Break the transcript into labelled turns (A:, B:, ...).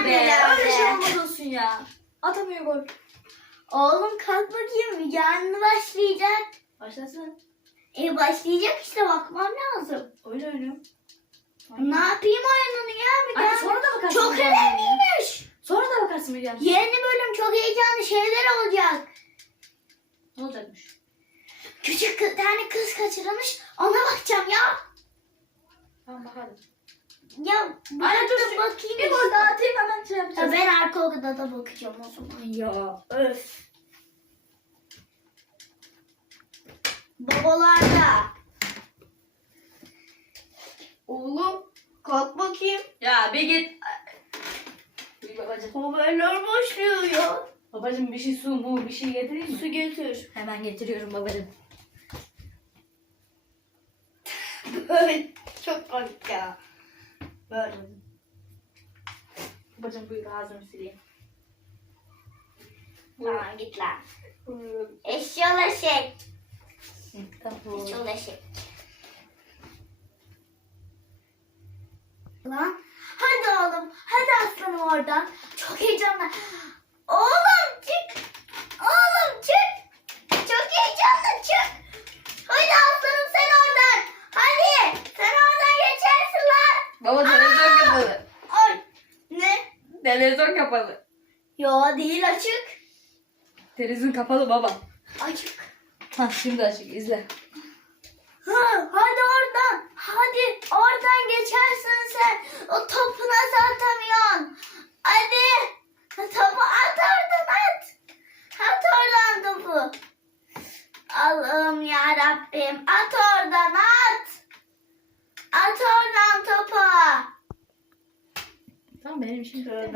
A: anneler
B: Öyle
A: be.
B: şey olmaz olsun ya. Atamıyor gol.
A: Oğlum kalk bakayım. Yarın başlayacak.
B: Başlasın.
A: Başlayacak işte, bakmam lazım.
B: Oyun oynuyorum.
A: Ne yapayım oyununu ya?
B: Anne sonra da bakarsın.
A: Çok
B: Müge Anne'ye.
A: önemliymiş.
B: Sonra da bakarsın Müge Anne'ye.
A: Yeni bölüm çok heyecanlı şeyler olacak.
B: Ne olacakmış?
A: Küçük tane kız kaçırılmış. Ona bakacağım ya.
B: Tamam bakalım.
A: Ya
B: Anne
A: bırak
B: dur
A: da bakayım.
B: bir gol daha atayım hemen şey
A: Ya
B: yapacağız.
A: ben arka odada bakacağım o zaman ya. Öf. Babalarda. Oğlum kalk bakayım.
B: Ya bir git. Bir babacım.
A: Haberler başlıyor ya.
B: Babacım bir şey su mu bir şey getireyim mi?
A: Su getir.
B: Hemen getiriyorum babacım.
A: Böyle çok komik ya. Böyle.
B: Babacım buyur ağzını sileyim.
A: Tamam git lan. Eşyol eşek.
B: Tamam.
A: Eşyol eşek. Lan hadi oğlum. Hadi aslanım oradan. Çok heyecanlı. Oğlum çık. Oğlum çık. Çok heyecanlı çık. Hadi aslanım sen oradan. Hadi. Sen oradan geçersin lan.
B: Baba televizyon kapalı.
A: Ay. Ne?
B: Televizyon kapalı.
A: Yo değil, açık.
B: Televizyon kapalı baba.
A: Açık.
B: Ha şimdi açık izle.
A: Hadi oradan. Hadi oradan geçersin sen. O topu nasıl atamıyorsun? Hadi. Topu at oradan at. At oradan topu. Allah'ım ya Rabbim. At oradan at. At oradan topu.
B: Tamam benim işim.